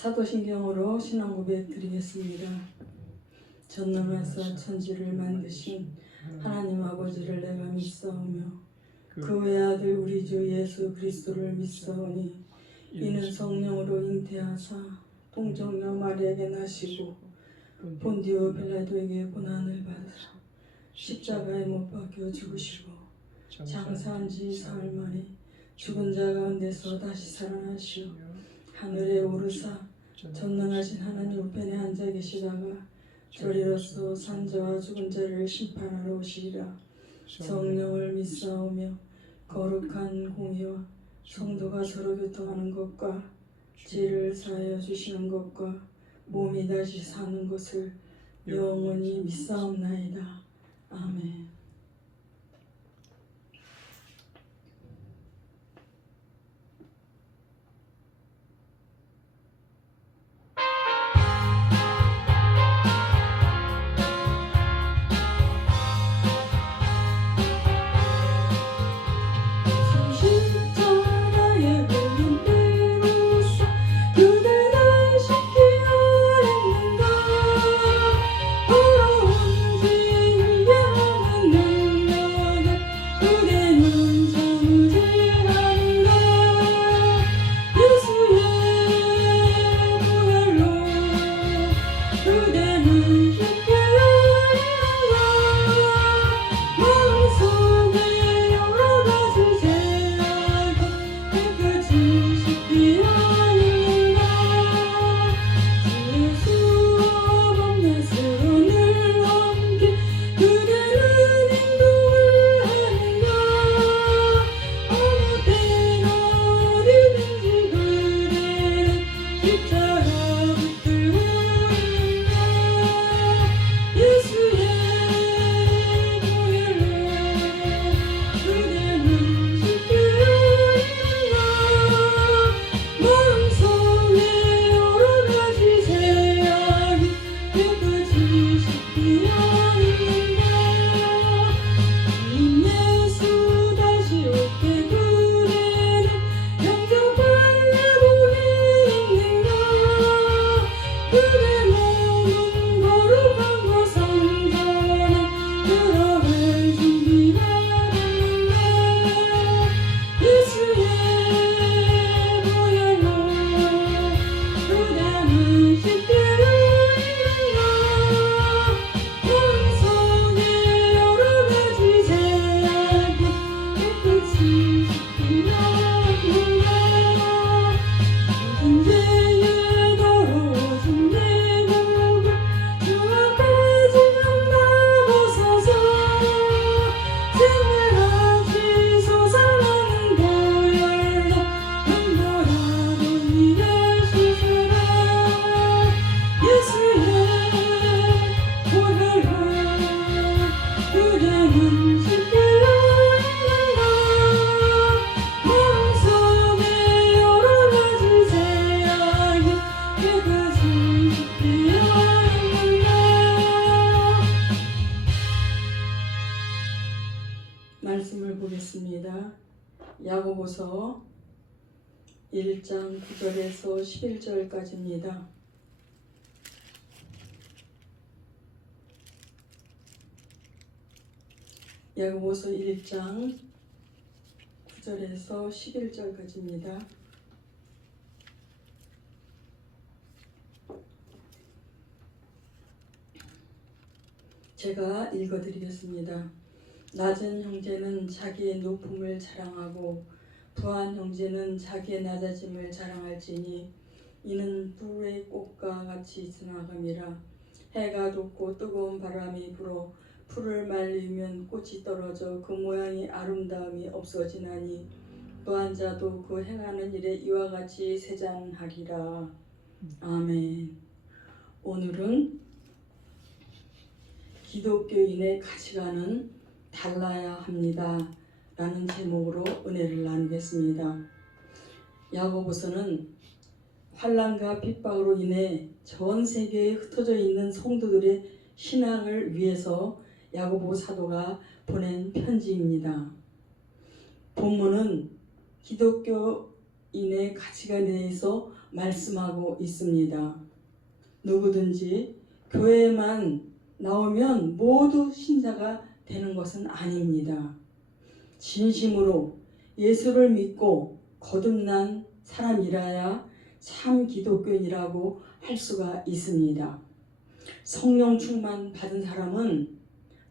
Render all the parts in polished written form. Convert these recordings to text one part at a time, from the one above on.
사도신경으로 신앙 고백 드리겠습니다. 전능하사 천지를 만드신 하나님 아버지를 내가 믿사오며 그 외아들 우리 주 예수 그리스도를 믿사오니 이는 성령으로 잉태하사 동정녀 마리아에게 나시고 본디오 빌라도에게 고난을 받으사 십자가에 못 박혀 죽으시고 장사한 지 사흘 만에 죽은 자 가운데서 다시 살아나시어 하늘에 오르사 전능하신 하나님 우편에 앉아 계시다가 저리로서 산자와 죽은 자를 심판하러 오시리라. 성령을 믿사오며 거룩한 공의와 성도가 서로 교통하는 것과 죄를 사하여 주시는 것과 몸이 다시 사는 것을 영원히 믿사옵나이다. 아멘. 말씀을 보겠습니다. 야고보서 1장 9절에서 11절까지입니다. 야고보서 1장 9절에서 11절까지입니다. 제가 읽어드리겠습니다. 낮은 형제는 자기의 높음을 자랑하고 부한 형제는 자기의 낮아짐을 자랑할지니 이는 불의 꽃과 같이 지나감이라. 해가 돋고 뜨거운 바람이 불어 풀을 말리면 꽃이 떨어져 그 모양이 아름다움이 없어지나니 또한 자도 그 행하는 일에 이와 같이 세잔하리라. 아멘. 오늘은 기독교인의 가치관은 달라야 합니다 라는 제목으로 은혜를 나누겠습니다. 야고보서는 환난과 핍박으로 인해 전 세계에 흩어져 있는 성도들의 신앙을 위해서 야고보 사도가 보낸 편지입니다. 본문은 기독교인의 가치관에 대해서 말씀하고 있습니다. 누구든지 교회에만 나오면 모두 신자가 되는 것은 아닙니다. 진심으로 예수를 믿고 거듭난 사람이라야 참 기독교인이라고 할 수가 있습니다. 성령 충만 받은 사람은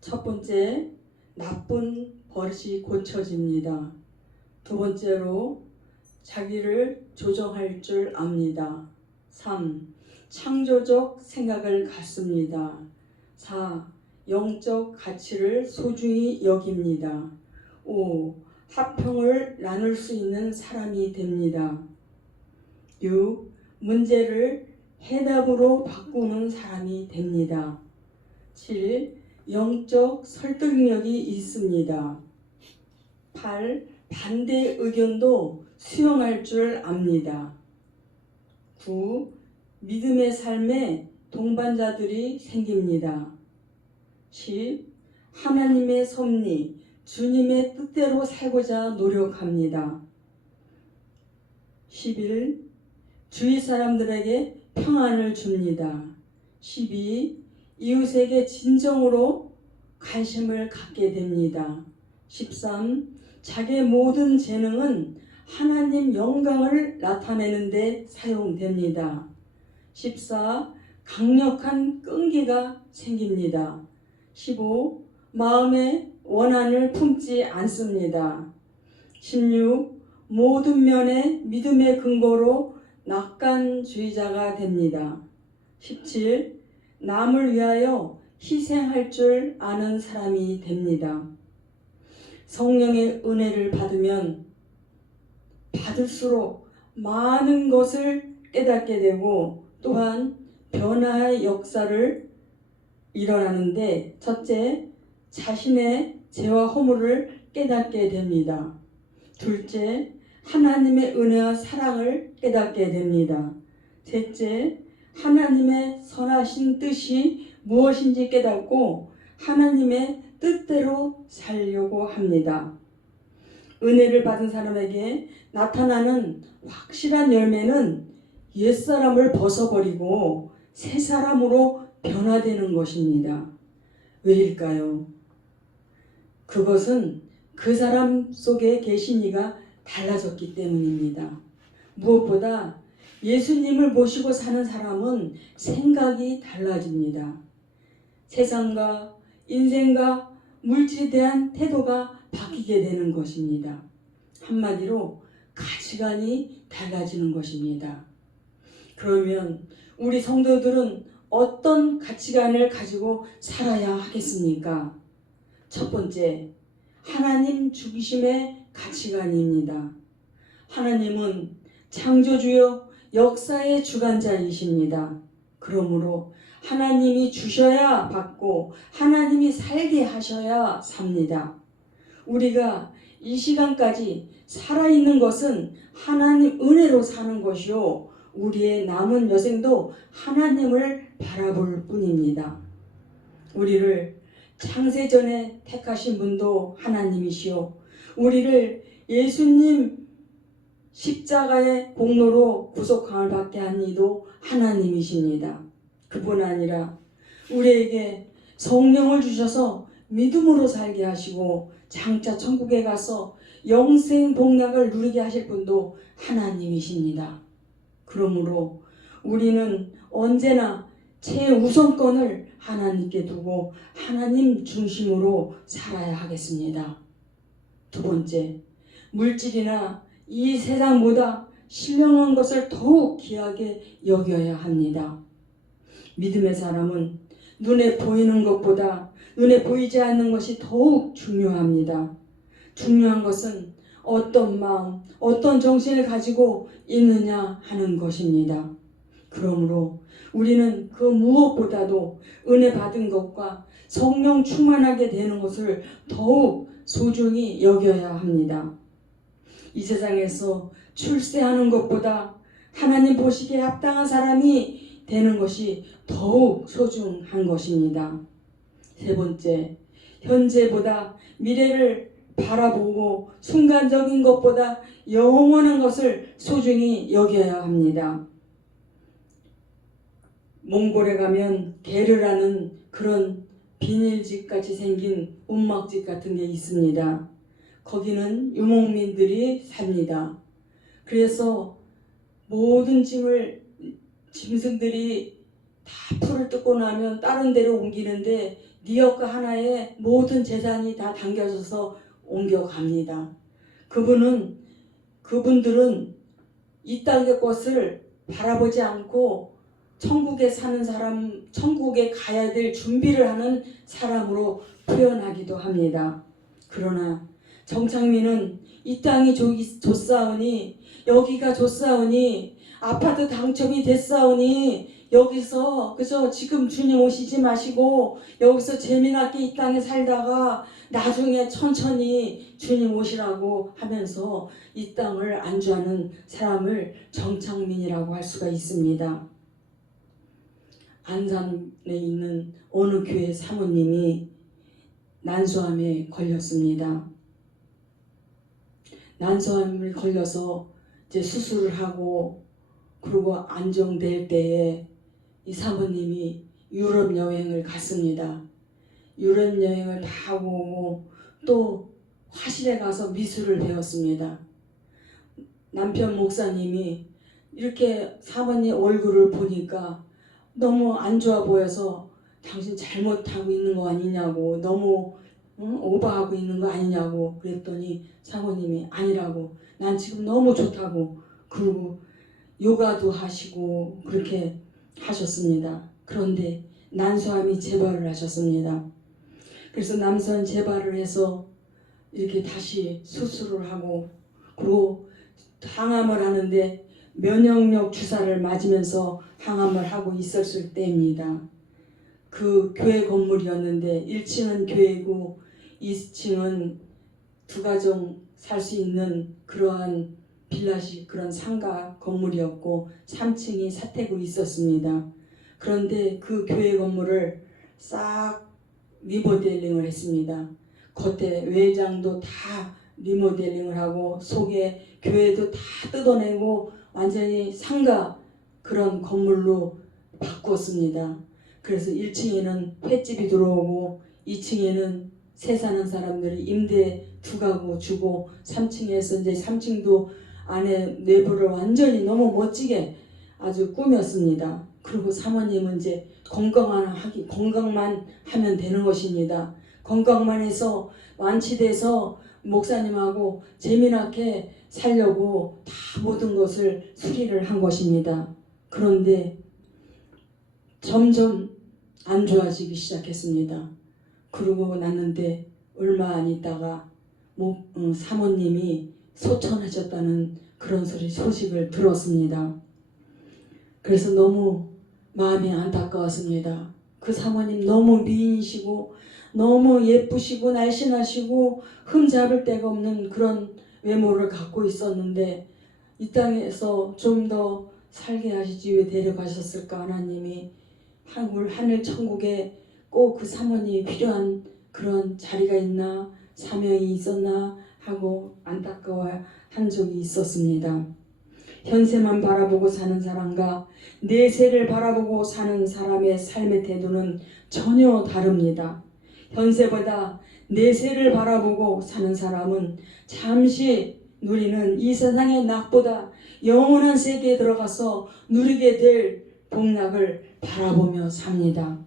첫 번째, 나쁜 버릇이 고쳐집니다. 두 번째로, 자기를 조정할 줄 압니다. 3. 창조적 생각을 갖습니다. 4. 영적 가치를 소중히 여깁니다. 5. 화평을 나눌 수 있는 사람이 됩니다. 6. 문제를 해답으로 바꾸는 사람이 됩니다. 7. 영적 설득력이 있습니다. 8. 반대 의견도 수용할 줄 압니다. 9. 믿음의 삶에 동반자들이 생깁니다. 10. 하나님의 섭리, 주님의 뜻대로 살고자 노력합니다. 11. 주위 사람들에게 평안을 줍니다. 12. 이웃에게 진정으로 관심을 갖게 됩니다. 13. 자기의 모든 재능은 하나님 영광을 나타내는 데 사용됩니다. 14. 강력한 끈기가 생깁니다. 15. 마음에 원한을 품지 않습니다. 16. 모든 면에 믿음의 근거로 낙관주의자가 됩니다. 17. 남을 위하여 희생할 줄 아는 사람이 됩니다. 성령의 은혜를 받으면 받을수록 많은 것을 깨닫게 되고 또한 변화의 역사를 일어나는데, 첫째, 자신의 죄와 허물을 깨닫게 됩니다. 둘째, 하나님의 은혜와 사랑을 깨닫게 됩니다. 셋째, 하나님의 선하신 뜻이 무엇인지 깨닫고 하나님의 뜻대로 살려고 합니다. 은혜를 받은 사람에게 나타나는 확실한 열매는 옛사람을 벗어버리고 새 사람으로 변화되는 것입니다. 왜일까요? 그것은 그 사람 속에 계신 이가 달라졌기 때문입니다. 무엇보다 예수님을 모시고 사는 사람은 생각이 달라집니다. 세상과 인생과 물질에 대한 태도가 바뀌게 되는 것입니다. 한마디로 가치관이 달라지는 것입니다. 그러면 우리 성도들은 어떤 가치관을 가지고 살아야 하겠습니까? 첫 번째, 하나님 죽이심의 가치관입니다. 하나님은 창조주요 역사의 주관자이십니다. 그러므로 하나님이 주셔야 받고 하나님이 살게 하셔야 삽니다. 우리가 이 시간까지 살아있는 것은 하나님 은혜로 사는 것이요, 우리의 남은 여생도 하나님을 바라볼 뿐입니다. 우리를 창세전에 택하신 분도 하나님이시요, 우리를 예수님 십자가의 공로로 구속함을 받게 한 이도 하나님이십니다. 그뿐 아니라 우리에게 성령을 주셔서 믿음으로 살게 하시고 장차 천국에 가서 영생 복락을 누리게 하실 분도 하나님이십니다. 그러므로 우리는 언제나 최우선권을 하나님께 두고 하나님 중심으로 살아야 하겠습니다. 두 번째, 물질이나 이 세상보다 신령한 것을 더욱 귀하게 여겨야 합니다. 믿음의 사람은 눈에 보이는 것보다 눈에 보이지 않는 것이 더욱 중요합니다. 중요한 것은 어떤 마음, 어떤 정신을 가지고 있느냐 하는 것입니다. 그러므로 우리는 그 무엇보다도 은혜 받은 것과 성령 충만하게 되는 것을 더욱 소중히 여겨야 합니다. 이 세상에서 출세하는 것보다 하나님 보시기에 합당한 사람이 되는 것이 더욱 소중한 것입니다. 세 번째, 현재보다 미래를 바라보고 순간적인 것보다 영원한 것을 소중히 여겨야 합니다. 몽골에 가면 게르라는 그런 비닐집 같이 생긴 움막집 같은 게 있습니다. 거기는 유목민들이 삽니다. 그래서 모든 짐승들이 다 풀을 뜯고 나면 다른 데로 옮기는데 니역과 하나에 모든 재산이 다 담겨져서 옮겨갑니다. 그분들은 이 땅의 것을 바라보지 않고 천국에 사는 사람, 천국에 가야 될 준비를 하는 사람으로 표현하기도 합니다. 그러나 정창민은 이 땅이 좋사오니, 여기가 좋사오니, 아파트 당첨이 됐사오니, 여기서 그저 지금 주님 오시지 마시고 여기서 재미나게 이 땅에 살다가 나중에 천천히 주님 오시라고 하면서 이 땅을 안주하는 사람을 정창민이라고 할 수가 있습니다. 안산에 있는 어느 교회 사모님이 난소암에 걸렸습니다. 난소암을 걸려서 이제 수술을 하고 그리고 안정될 때에 이 사모님이 유럽 여행을 갔습니다. 유럽 여행을 다 하고 또 화실에 가서 미술을 배웠습니다. 남편 목사님이 이렇게 사모님 얼굴을 보니까 너무 안 좋아 보여서 당신 잘못하고 있는 거 아니냐고, 너무 오버하고 있는 거 아니냐고 그랬더니 사모님이 아니라고, 난 지금 너무 좋다고, 그리고 요가도 하시고 그렇게 하셨습니다. 그런데 난소암이 재발을 하셨습니다. 그래서 남선 재발을 해서 이렇게 다시 수술을 하고 그리고 항암을 하는데 면역력 주사를 맞으면서 항암을 하고 있었을 때입니다. 그 교회 건물이었는데 1층은 교회고 2층은 두 가정 살 수 있는 그러한 빌라식 그런 상가 건물이었고 3층이 사택으로 있었습니다. 그런데 그 교회 건물을 싹 리모델링을 했습니다. 겉에 외장도 다 리모델링을 하고 속에 교회도 다 뜯어내고 완전히 상가 그런 건물로 바꾸었습니다. 그래서 1층에는 횟집이 들어오고 2층에는 새 사는 사람들이 임대 두 가구 주고 3층에서 이제 3층도 안에 내부를 완전히 너무 멋지게 아주 꾸몄습니다. 그리고 사모님은 이제 건강만 하면 되는 것입니다. 건강만 해서 완치돼서 목사님하고 재미나게 살려고 다 모든 것을 수리를 한 것입니다. 그런데 점점 안 좋아지기 시작했습니다. 그러고 났는데 얼마 안 있다가 사모님이 소천하셨다는 그런 소식을 들었습니다. 그래서 너무 마음이 안타까웠습니다. 그 사모님 너무 미인이시고 너무 예쁘시고 날씬하시고 흠잡을 데가 없는 그런 외모를 갖고 있었는데 이 땅에서 좀 더 살게 하시지 왜 데려가셨을까. 하나님이 하늘 천국에 꼭 그 사모님이 필요한 그런 자리가 있나, 사명이 있었나 하고 안타까워한 적이 있었습니다. 현세만 바라보고 사는 사람과 내세를 바라보고 사는 사람의 삶의 태도는 전혀 다릅니다. 현세보다 내세를 바라보고 사는 사람은 잠시 누리는 이 세상의 낙보다 영원한 세계에 들어가서 누리게 될 복락을 바라보며 삽니다.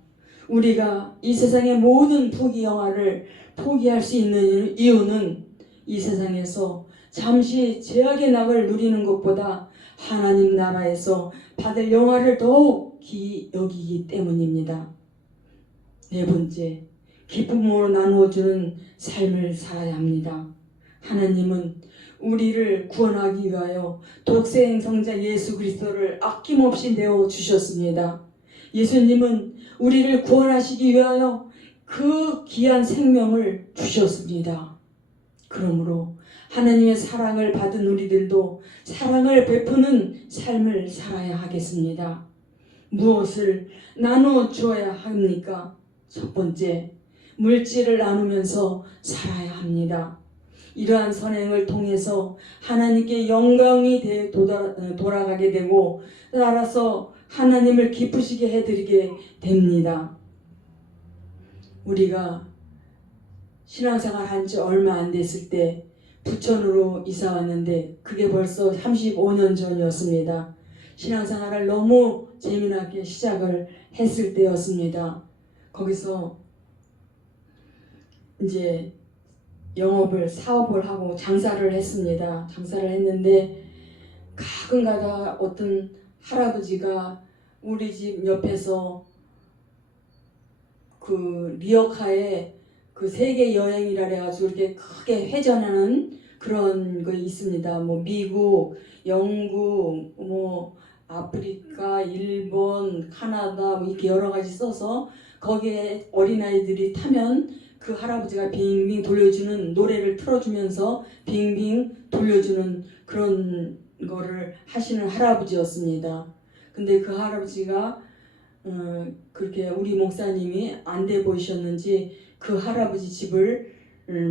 우리가 이 세상의 모든 부귀영화를 포기할 수 있는 이유는 이 세상에서 잠시 죄악의 낙을 누리는 것보다 하나님 나라에서 받을 영화를 더욱 귀히 여기기 때문입니다. 네 번째, 기쁨으로 나누어주는 삶을 살아야 합니다. 하나님은 우리를 구원하기 위하여 독생 성자 예수 그리스도를 아낌없이 내어주셨습니다. 예수님은 우리를 구원하시기 위하여 그 귀한 생명을 주셨습니다. 그러므로 하나님의 사랑을 받은 우리들도 사랑을 베푸는 삶을 살아야 하겠습니다. 무엇을 나누어 주어야 합니까? 첫 번째, 물질을 나누면서 살아야 합니다. 이러한 선행을 통해서 하나님께 영광이 돌아가게 되고 따라서 하나님을 기쁘시게 해드리게 됩니다. 우리가 신앙생활 한 지 얼마 안 됐을 때 부천으로 이사 왔는데 그게 벌써 35년 전이었습니다. 신앙생활을 너무 재미나게 시작을 했을 때였습니다. 거기서 이제 사업을 하고 장사를 했습니다. 장사를 했는데 가끔가다 어떤 할아버지가 우리 집 옆에서 그 리어카에 그 세계 여행이라 해가지고 이렇게 크게 회전하는 그런 거 있습니다. 뭐 미국, 영국, 뭐 아프리카, 일본, 카나다 뭐 이렇게 여러 가지 써서 거기에 어린아이들이 타면 그 할아버지가 빙빙 돌려주는 노래를 틀어주면서 빙빙 돌려주는 그런 거를 하시는 할아버지였습니다. 근데 그 할아버지가 그렇게 우리 목사님이 안 돼 보이셨는지 그 할아버지 집을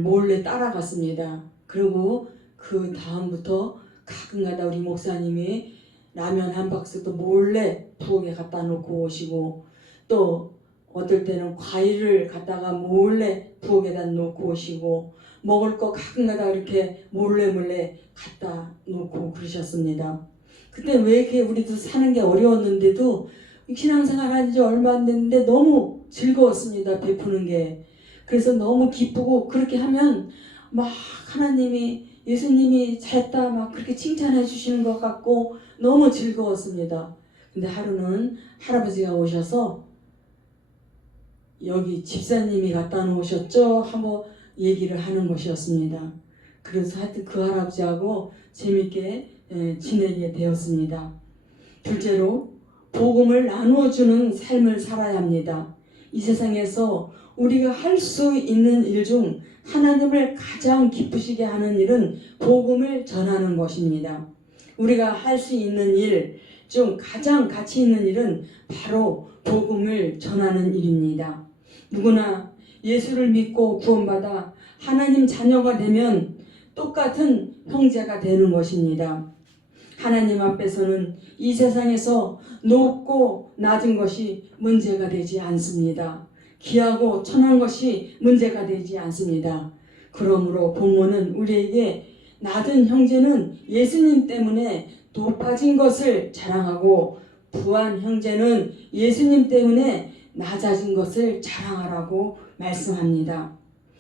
몰래 따라갔습니다. 그리고 그 다음부터 가끔가다 우리 목사님이 라면 한 박스도 몰래 부엌에 갖다 놓고 오시고 또 어떨 때는 과일을 갖다가 몰래 부엌에다 놓고 오시고 먹을 거 가끔가다 이렇게 몰래 갖다 놓고 그러셨습니다. 그때 왜 이렇게 우리도 사는 게 어려웠는데도 신앙생활 한 지 얼마 안 됐는데 너무 즐거웠습니다. 베푸는 게. 그래서 너무 기쁘고 그렇게 하면 막 하나님이 예수님이 잘했다 막 그렇게 칭찬해 주시는 것 같고 너무 즐거웠습니다. 근데 하루는 할아버지가 오셔서 여기 집사님이 갖다 놓으셨죠? 하고 얘기를 하는 것이었습니다. 그래서 하여튼 그 할아버지하고 재밌게 지내게 되었습니다. 둘째로 복음을 나누어주는 삶을 살아야 합니다. 이 세상에서 우리가 할 수 있는 일 중 하나님을 가장 기쁘시게 하는 일은 복음을 전하는 것입니다. 우리가 할 수 있는 일 중 가장 가치 있는 일은 바로 복음을 전하는 일입니다. 누구나 예수를 믿고 구원받아 하나님 자녀가 되면 똑같은 형제가 되는 것입니다. 하나님 앞에서는 이 세상에서 높고 낮은 것이 문제가 되지 않습니다. 귀하고 천한 것이 문제가 되지 않습니다. 그러므로 본문은 우리에게 낮은 형제는 예수님 때문에 높아진 것을 자랑하고 부한 형제는 예수님 때문에 낮아진 것을 자랑하라고 말씀합니다.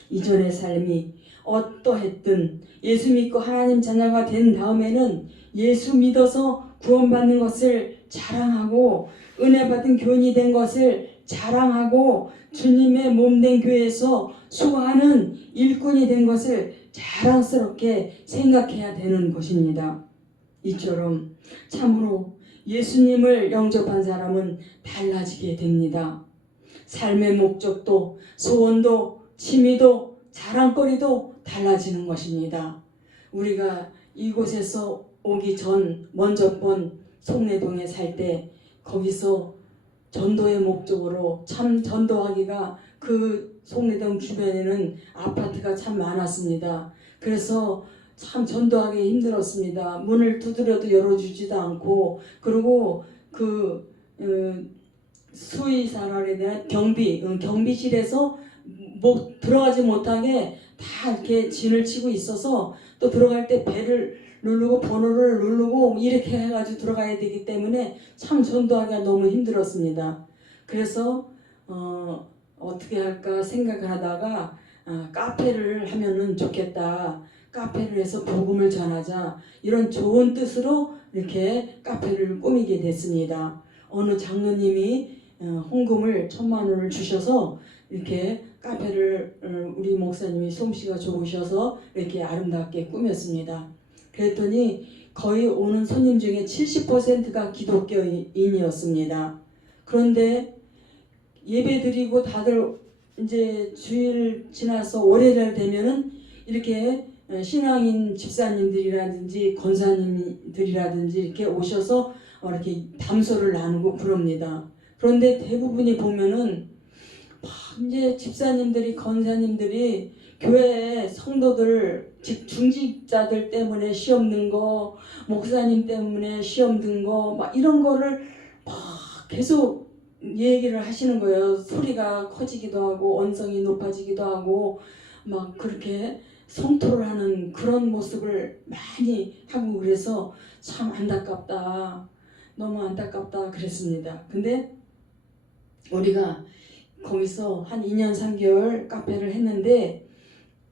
이전의 삶이 어떠했든 예수 믿고 하나님 자녀가 된 다음에는 예수 믿어서 구원받는 것을 자랑하고 은혜 받은 교인이 된 것을 자랑하고 주님의 몸된 교회에서 수고하는 일꾼이 된 것을 자랑스럽게 생각해야 되는 것입니다. 이처럼 참으로 예수님을 영접한 사람은 달라지게 됩니다. 삶의 목적도 소원도 취미도 자랑거리도 달라지는 것입니다. 우리가 이곳에서 오기 전 먼저 본 송내동에 살 때 거기서 전도의 목적으로 참 전도하기가 그 송내동 주변에는 아파트가 참 많았습니다. 그래서 참 전도하기 힘들었습니다. 문을 두드려도 열어주지도 않고 그리고 수의사라에 대한 경비실에서 들어가지 못하게 다 이렇게 진을 치고 있어서 또 들어갈 때 배를 누르고 번호를 누르고 이렇게 해가지고 들어가야 되기 때문에 참 전도하기가 너무 힘들었습니다. 그래서 어떻게 할까 생각을 하다가 카페를 하면은 좋겠다. 카페를 해서 복음을 전하자. 이런 좋은 뜻으로 이렇게 카페를 꾸미게 됐습니다. 어느 장로님이 헌금을 1,000,000원을 주셔서 이렇게 카페를 우리 목사님이 솜씨가 좋으셔서 이렇게 아름답게 꾸몄습니다. 그랬더니 거의 오는 손님 중에 70%가 기독교인이었습니다. 그런데 예배드리고 다들 이제 주일 지나서 월요일 되면은 이렇게 신앙인 집사님들이라든지 권사님들이라든지 이렇게 오셔서 이렇게 담소를 나누고 그럽니다. 그런데 대부분이 보면은 이제 집사님들이 권사님들이 교회 성도들 즉 중직자들 때문에 시험 든 거, 목사님 때문에 시험 든 거 막 이런 거를 막 계속 얘기를 하시는 거예요. 소리가 커지기도 하고 언성이 높아지기도 하고 막 그렇게 성토를 하는 그런 모습을 많이 하고 그래서 참 안타깝다. 너무 안타깝다 그랬습니다. 근데 우리가 거기서 한 2년 3개월 카페를 했는데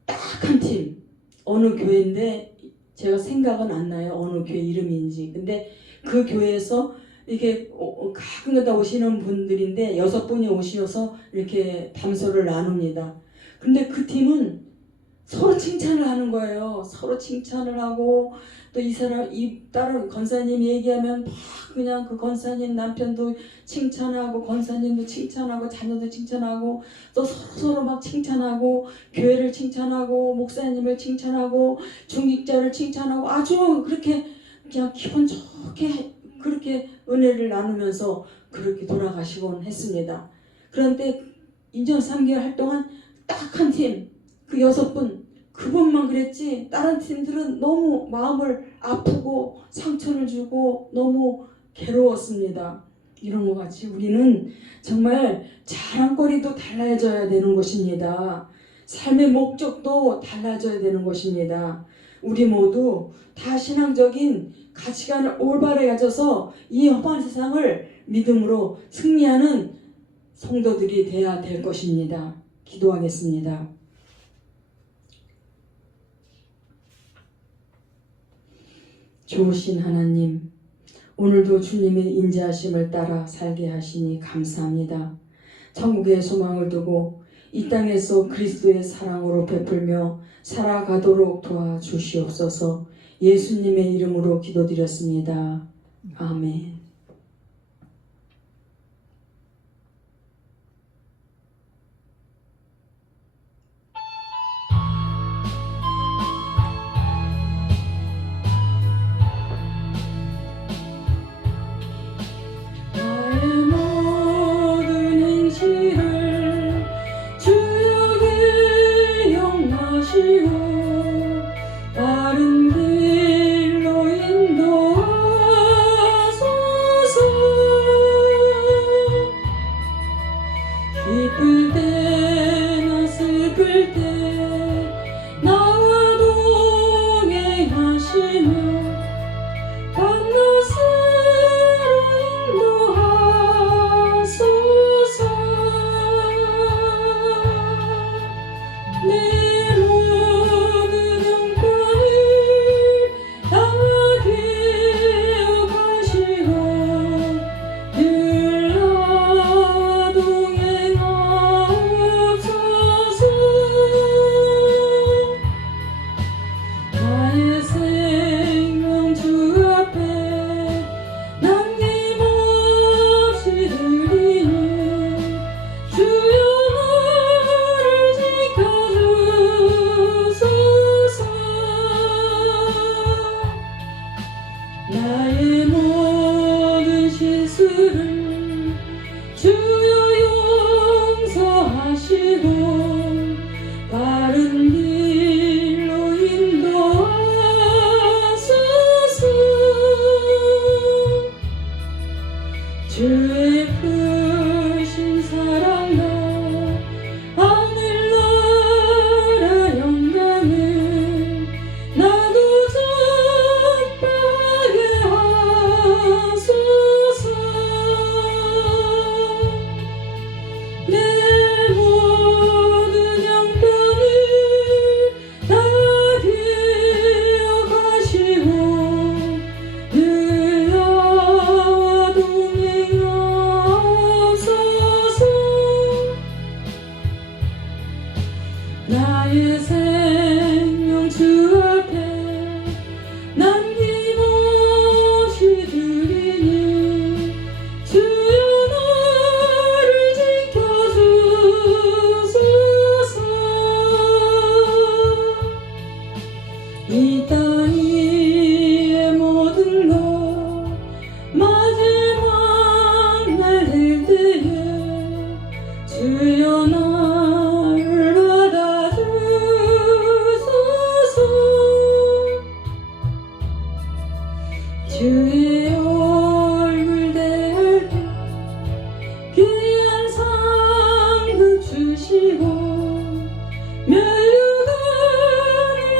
딱 한 팀 어느 교회인데 제가 생각은 안 나요. 어느 교회 이름인지. 근데 그 교회에서 이렇게 가끔가다 오시는 분들인데 6분이 오셔서 이렇게 담소를 나눕니다. 근데 그 팀은 서로 칭찬을 하는 거예요. 서로 칭찬을 하고 또 이 다른 권사님 얘기하면 막 그냥 그 권사님 남편도 칭찬하고 권사님도 칭찬하고 자녀도 칭찬하고 또 서로 막 칭찬하고 교회를 칭찬하고 목사님을 칭찬하고 중직자를 칭찬하고 아주 그렇게 그냥 기분 좋게 그렇게 은혜를 나누면서 그렇게 돌아가시곤 했습니다. 그런데 2년 3개월 할 동안 딱 한 팀, 그 6분, 그분만 그랬지 다른 팀들은 너무 마음을 아프고 상처를 주고 너무 괴로웠습니다. 이런 것 같이 우리는 정말 자랑거리도 달라져야 되는 것입니다. 삶의 목적도 달라져야 되는 것입니다. 우리 모두 다 신앙적인 가치관을 올바르게 가져서 이 험한 세상을 믿음으로 승리하는 성도들이 되어야 될 것입니다. 기도하겠습니다. 좋으신 하나님, 오늘도 주님의 인자하심을 따라 살게 하시니 감사합니다. 천국의 소망을 두고 이 땅에서 그리스도의 사랑으로 베풀며 살아가도록 도와주시옵소서. 예수님의 이름으로 기도드렸습니다. 아멘. 바른 길로 인도하소서. 나의 생명 주 앞에 남김없이 드리니 주여 나를 지켜주소서. 이 땅 위의 모든 것 마지막 날 될 때에 주여 나를 받아주소서. 주의 얼굴 대할 때 귀한 상급 주시고 면류관을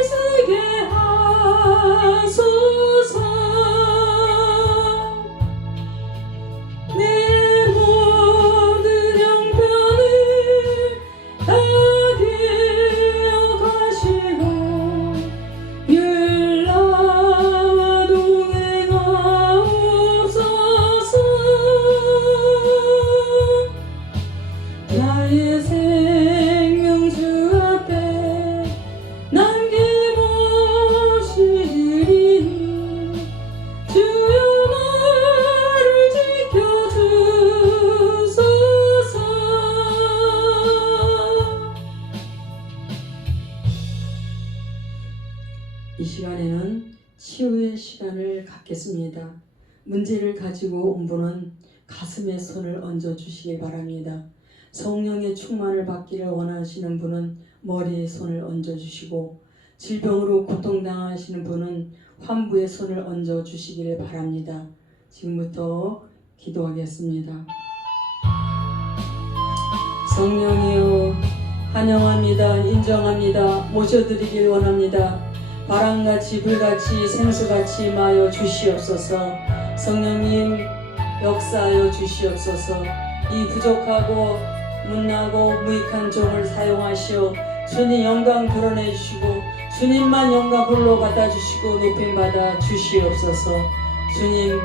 쓰게 하소서. 내 모든 형편을 다 기억하시고 늘 나와 동행하옵소서. 나의 생명 주 앞에 남김없이 드리니 주여 나를 지켜주소서. 이 시간에는 치유의 시간을 갖겠습니다. 문제를 가지고 온 분은 가슴에 손을 얹어 주시기 바랍니다. 성령의 충만을 받기를 원하시는 분은 머리에 손을 얹어 주시고, 질병으로 고통당하시는 분은 환부에 손을 얹어 주시기를 바랍니다. 지금부터 기도하겠습니다. 성령이여 환영합니다. 인정합니다. 모셔드리길 원합니다. 바람같이 불같이 생수같이 임하여 주시옵소서. 성령님 역사하여 주시옵소서. 이 부족하고 못나고 무익한 종을 사용하시어 주님 영광 드러내 주시고 주님만 영광 홀로 받아주시고 높임 받아 주시옵소서. 주님,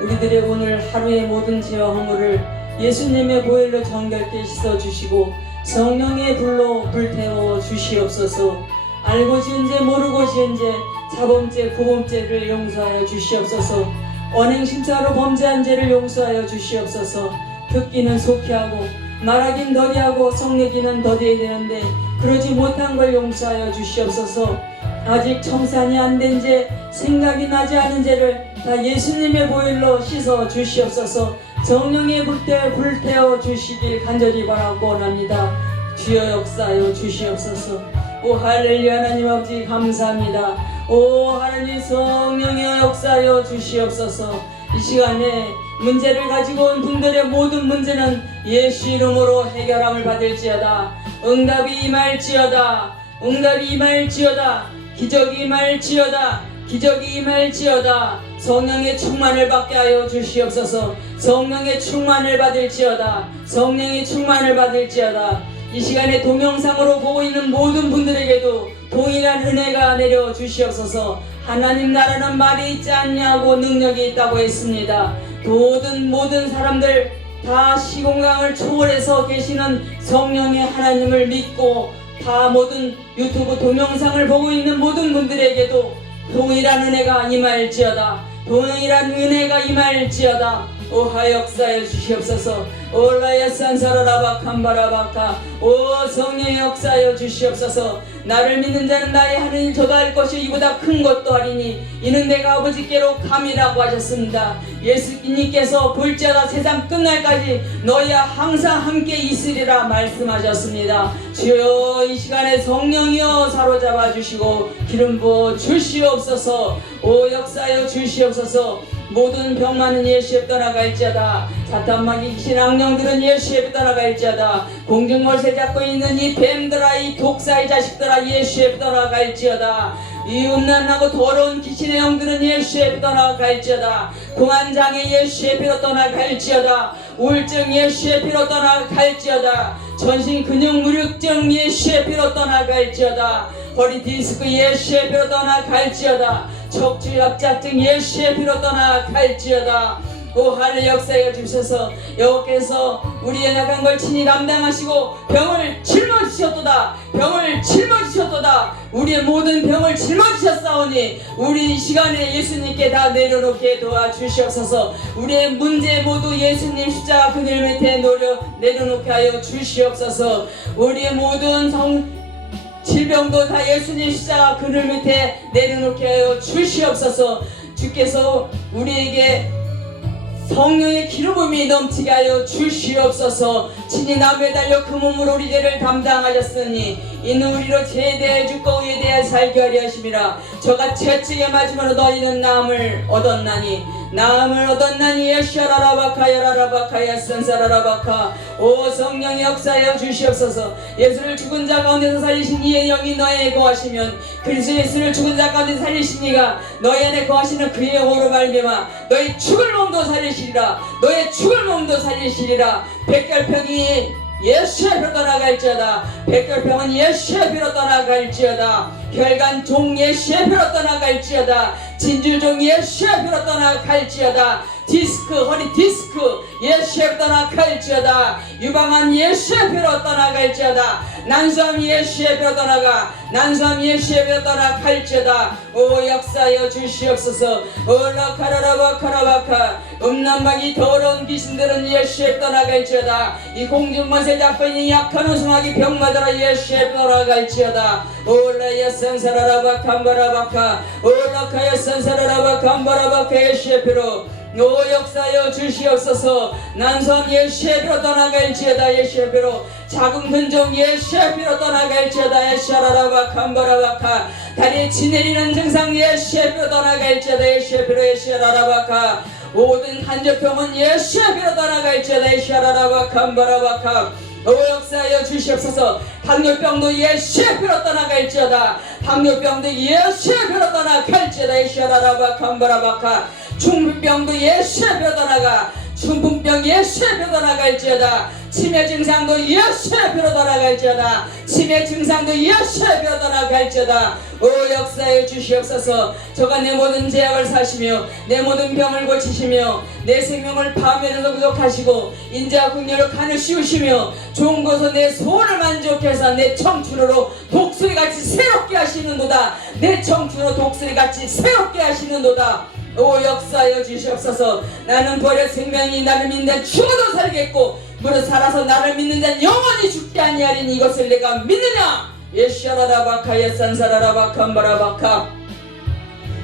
우리들의 오늘 하루의 모든 죄와 허물을 예수님의 보혈로 정결케 씻어주시고 성령의 불로 불태워 주시옵소서. 알고 지은 죄 모르고 지은 죄 자범죄 고범죄를 용서하여 주시옵소서. 언행심사로 범죄한 죄를 용서하여 주시옵소서. 듣기는 속히 하고 말하긴 더디하고 성내기는 더디해야 되는데 그러지 못한 걸 용서하여 주시옵소서. 아직 청산이 안 된 죄, 생각이 나지 않은 죄를 다 예수님의 보혈로 씻어 주시옵소서. 성령의 불때 불태워 주시길 간절히 바라고 원합니다. 주여 역사하여 주시옵소서. 오 할렐루야. 하나님 아버지 감사합니다. 오 하나님 성령의 역사하여 주시옵소서. 이 시간에 문제를 가지고 온 분들의 모든 문제는 예수 이름으로 해결함을 받을지어다. 응답이 임할지어다. 응답이 임할지어다. 기적이 임할지어다. 기적이 임할지어다. 성령의 충만을 받게 하여 주시옵소서. 성령의 충만을 받을지어다. 성령의 충만을 받을지어다. 이 시간에 동영상으로 보고 있는 모든 분들에게도 동일한 은혜가 내려 주시옵소서. 하나님 나라는 말이 있지 않냐고 능력이 있다고 했습니다. 모든 사람들 다 시공간을 초월해서 계시는 성령의 하나님을 믿고 다 모든 유튜브 동영상을 보고 있는 모든 분들에게도 동일한 은혜가 임할지어다. 동일한 은혜가 임할지어다. 오하 역사해 주시옵소서. 올라야 산사라라바 캄바라바카. 오 성령의 역사하여 주시옵소서. 나를 믿는 자는 나의 하느님 저다할 것이 이보다 큰 것도 아니니 이는 내가 아버지께로 감이라고 하셨습니다. 예수님께서 볼지어다 세상 끝날까지 너희와 항상 함께 있으리라 말씀하셨습니다. 주여 이 시간에 성령이여 사로잡아 주시고 기름 부어 주시옵소서. 오 역사하여 주시옵소서. 모든 병만은 예수의 떠나갈지어다. 사탄마귀 귀신 악령들은 예수의 떠나갈지어다. 공중월세 잡고 있는 이 뱀들아 이 독사의 자식들아 예수의 떠나갈지어다. 이 음란하고 더러운 귀신의 영들은 예수의 떠나갈지어다. 공안장애 예수의 피로 떠나갈지어다. 우울증 예수의 피로 떠나갈지어다. 전신 근육 무력증 예수의 피로 떠나갈지어다. 허리 디스크 예수의 피로 떠나갈지어다. 척추 협착증 예수의 피로 떠나갈지어다. 오 하늘 역사해 주셔서 여호께서 우리의 나간 걸 친히 담당하시고 병을 찔러주셨도다. 병을 짊어지셨도다. 우리의 모든 병을 짊어지셨사오니 우리 이 시간에 예수님께 다 내려놓게 도와주시옵소서. 우리의 문제 모두 예수님 십자가 그늘 밑에 내려놓게 하여 주시옵소서. 우리의 모든 질병도 다 예수님 십자가 그늘 밑에 내려놓게 하여 주시옵소서. 주께서 우리에게 성령의 기름음이 넘치게 하여 주시옵소서. 친히 남에 달려 그 몸으로 우리 죄를 담당하셨으니 이는 우리로 죄에 대해 죽고 의에 대해 살게 하려 하심이라. 저가 채찍에 맞으므로 너희는 나음을 얻었나니 예시아라라바카 야라라바카 야산사라라바카. 오 성령의 역사하여 주시옵소서. 예수를 죽은 자 가운데서 살리신 이의 영이 너희에 거하시면 그리스도 예수를 죽은 자 가운데서 살리신 이가 너희 안에 거하시는 그의 영으로 말미암아 너희 죽을 몸도 살리시리라. 너의 죽을 몸도 살리시리라. 백혈병이 예수의 피로 떠나갈지어다. 백혈병은 예수의 피로 떠나갈지어다. 혈관 종 예수의 피로 떠나갈지어다. 진주종 예수의 피로 떠나갈지어다. 디스크 허리 디스크 예수의 피로 떠나갈지어다. 유방암 예수의 피로 떠나갈지어다. 난소암 예수의 피로 떠나가. 난소암 예수의 피로 떠나갈지어다. 오 역사하여 주시옵소서. 올라카라라바카라바카. 음란마귀 더러운 귀신들은 예수의 피로 떠나갈지어다. 이 공중먼새 잡고 있는 약한 원수마귀 병마다라 예수의 피로 떠나갈지어다. 올라야 산사라라바캄바라바카. 올라카야 산사라라바캄바라바카 예수의 피로 오 역사하여 주시옵소서. 난소암 예수의 피로 떠나갈지어다. 예수의 피로 자궁 근종 예수의 피로 떠나갈지어다. 예샤라라바캄바라바카. 다리에 지내리는 증상 예수의 피로 떠나갈지어다. 예수의 피로 예샤라라바카. 모든 한적병은 예수의 피로 떠나갈지어다. 예샤라라바캄바라바카. 오 역사하여 주시옵소서. 당뇨병도 예수의 피로 떠나갈지어다. 당뇨병도 예수의 피로 떠나갈지어다. 예샤라라바캄바라바카. 중풍병도 예수의 피로 떠나가. 중풍병 예수의 피로 떠나갈지어다. 치매 증상도 예수의 피로 떠나갈지어다. 치매 증상도 예수의 피로 떠나갈지어다. 오 역사해 주시옵소서. 저가 내 모든 죄악을 사시며 내 모든 병을 고치시며 내 생명을 밤에도 구속하시고 인자와 국녀를 간을 씌우시며 좋은 곳에서 내 소원을 만족해서 내 청춘으로 독수리같이 새롭게 하시는도다. 내 청춘으로 독수리같이 새롭게 하시는도다. 오 역사하여 주시옵소서. 나는 버려 생명이 나를 믿는 자는 죽어도 살겠고 무릇 살아서 나를 믿는 자는 영원히 죽지 아니하리니 이것을 내가 믿느냐. 예시아라라바카 예산사라라바캄바라바카.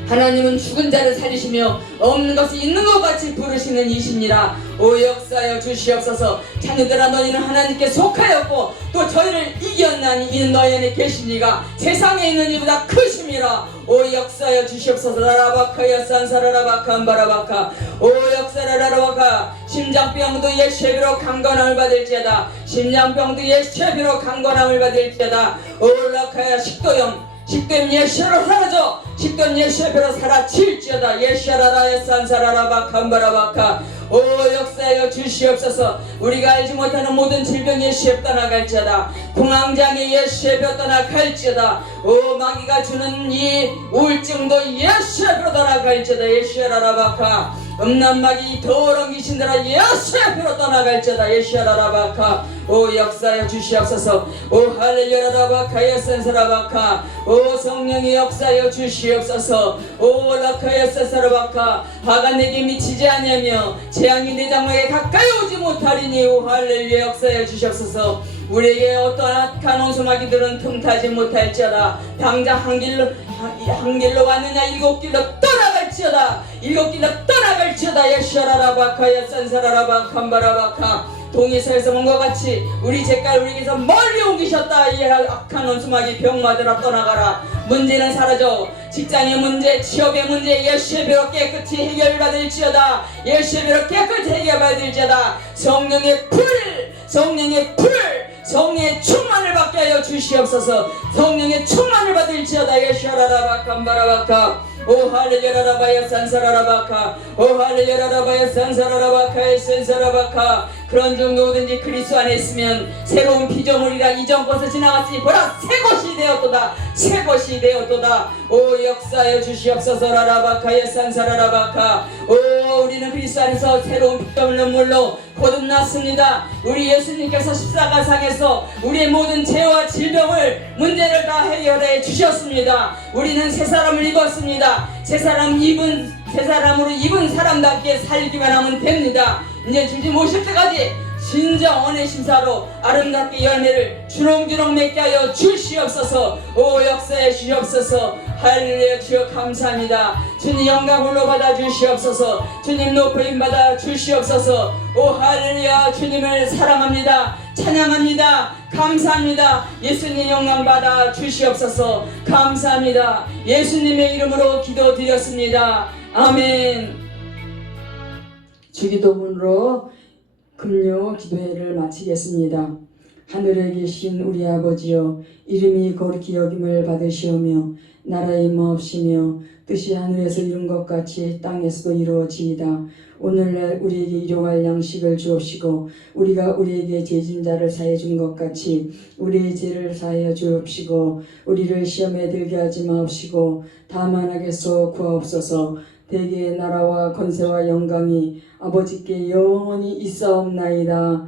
하나님은 죽은 자를 살리시며 없는 것이 있는 것 같이 부르시는 이시니라. 오 역사하여 주시옵소서. 자녀들아 너희는 하나님께 속하였고 또 저희를 이겼나니 이는 너희 안에 계시니가 세상에 있는 이보다 크심이라. 오 역사하여 주시옵소서. 라라바카 야산사라라바캄바라바카. 오 역사라라바카. 심장병도 예수의 피로 강건함을 받을지어다. 심장병도 예수의 피로 강건함을 받을지어다. 올라카야 식도염 예수로 사라져. 식도는 예수의 피로 사라질지어다. 예수라라야 산사라라바캄바라바카. 오 역사하여 주시옵소서. 우리가 알지 못하는 모든 질병 예수의 떠나갈지어다. 공황장애 예수의 뼈 떠나갈지어다. 오 마귀가 주는 이 우울증도 예수의 뼈 떠나갈지어다. 예수라라바카. 음란마귀 더러운 귀신들아 예수의 피로 떠나갈지어다. 예수라라바카. 오 역사하여 주시옵소서. 오 할렐루야라바카 예산사라바카. 오 성령의 역사하여 주시옵소서. 오 라카 예산사라바카. 화가 내게 미치지 아니하며 재앙이 내 장막에 가까이 오지 못하리니 오 할렐루야 역사하여 주시옵소서. 우리에게 어떠한 악한 원수마귀들은 틈타지 못할지어다. 당장 한 길로 왔느냐 일곱 길로 떠나갈지어다. 일곱 길로 떠나갈지어다. 예샤라라바카 야산사라라바캄바라바카. 동에서에서 온 것 같이 우리 죄가 우리에게서 멀리 옮기셨다. 이 악한 원수마귀 병마들아 떠나가라. 문제는 사라져. 직장의 문제, 취업의 문제 예수의 피로 깨끗이 해결받을지어다. 예수의 피로 깨끗이 해결받을지어다. 성령의 충만을 받게 하여 주시옵소서. 성령의 충만을 받을지어다. 예샤라라바캄바라바카. 오 할렐루야라바야 산사라라바카. 오 할렐루야라바야 산사라라바카 에센사라바카. 그런 정도든지 그리스도 안에 있으면 새로운 피조물이라 이전 것을 지나갔으니 보라 새 것이 되었도다. 새 것이 되었도다. 오 역사하여 주시옵소서. 라라바카 예산사라라바카. 오 우리는 그리스도 안에서 새로운 피조물로 거듭났습니다. 우리 예수님께서 십자가상에서 우리의 모든 죄와 질병을 문제를 다 해결해 주셨습니다. 우리는 새 사람을 입었습니다. 새 사람으로 입은 사람답게 살기만 하면 됩니다. 이제 주님 오실 때까지 진정 오네심사로 아름답게 열매를 주렁주렁 맺게 하여 주시옵소서. 오 역사해 주시옵소서. 할렐루야. 주여 감사합니다. 주님 영광 홀로 받아 주시옵소서. 주님 높임 받아 주시옵소서. 오 할렐루야. 주님을 사랑합니다. 찬양합니다. 감사합니다. 예수님 영광 받아 주시옵소서. 감사합니다. 예수님의 이름으로 기도드렸습니다. 아멘. 주기도문으로 금요 기도회를 마치겠습니다. 하늘에 계신 우리 아버지여, 이름이 거룩히 여김을 받으시오며 나라의 임하옵시며 뜻이 하늘에서 이룬 것 같이 땅에서도 이루어지이다. 오늘날 우리에게 일용할 양식을 주옵시고 우리가 우리에게 죄진 자를 사해 준 것 같이 우리의 죄를 사하여 주옵시고 우리를 시험에 들게 하지 마옵시고 다만 악에서 구하옵소서. 대개의 나라와 권세와 영광이 아버지께 영원히 있사옵나이다.